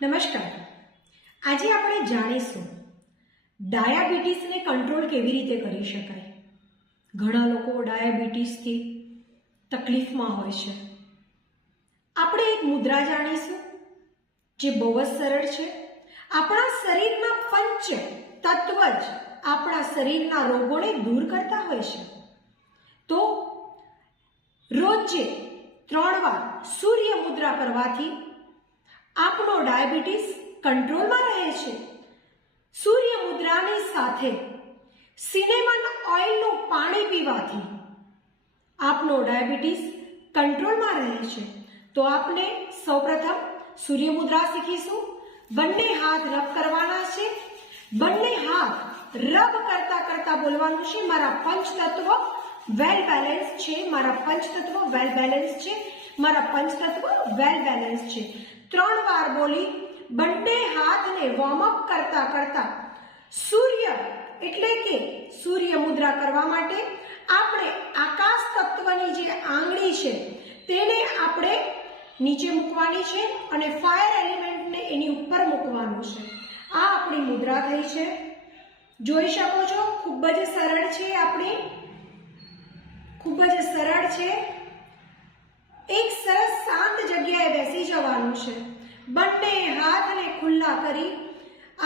નમસ્કાર. આજે આપણે જાણીશું ડાયાબિટીસને કંટ્રોલ કેવી રીતે કરી શકાય. ઘણા લોકો ડાયાબિટીસથી તકલીફમાં હોય છે. આપણે એક મુદ્રા જાણીશું જે બહુ જ સરળ છે. આપણા શરીરના પંચ તત્વ જ આપણા શરીરના રોગોને દૂર કરતા હોય છે. તો રોજે 3 વાર સૂર્ય મુદ્રા કરવાથી આપણો ડાયાબિટીસ કંટ્રોલમાં રહે છે. સૂર્ય મુદ્રાની સાથે સિનેમન ઓઇલનું પાણી પીવાથી આપણો ડાયાબિટીસ કંટ્રોલમાં રહે છે. તો આપણે સૌપ્રથમ સૂર્ય મુદ્રા શીખીશું. બંને હાથ રબ કરવાના છે. બંને હાથ રબ કરતા કરતા બોલવાનું છે, મારા પંચ તત્વ વેલ બેલેન્સ છે, મારા પંચ તત્વ વેલ બેલેન્સ છે, મારા પંચ તત્વ વેલ બેલેન્સ છે. 3 વાર બોલી બંને હાથને વોર્મ અપ કરતા કરતા સૂર્ય એટલે કે સૂર્ય મુદ્રા કરવા માટે આપણે આકાશ તત્વની જે આંગળી છે તેને આપણે નીચે મૂકવાની છે અને ફાયર એલિમેન્ટને એની ઉપર મૂકવાનું છે. આ આપણી મુદ્રા થઈ છે. જોઈ શકો છો, ખૂબ જ સરળ છે. આપણી ખૂબ જ સરળ છે. એક સરસ શાંત જગ્યાએ બેસી જવાનું છે. બંને હાથને ખુલ્લા કરી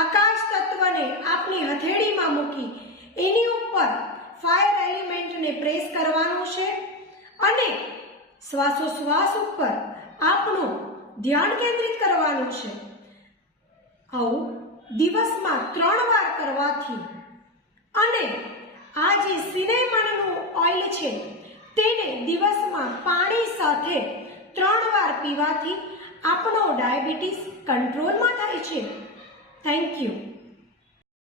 આકાશ તત્વને આપણી હથેળીમાં મૂકી એની ઉપર ફાયર એલિમેન્ટને પ્રેસ કરવાનું છે અને શ્વાસોશ્વાસ ઉપર આપણું ધ્યાન કેન્દ્રિત કરવાનું છે. આવું દિવસમાં 3 વાર કરવાથી અને આ જે સિનેમનનું ઓઇલ છે તેને દિવસમાં પાણી સાથે 3 વાર પીવાથી આપણો ડાયાબિટીસ કંટ્રોલમાં થાય છે. Thank you.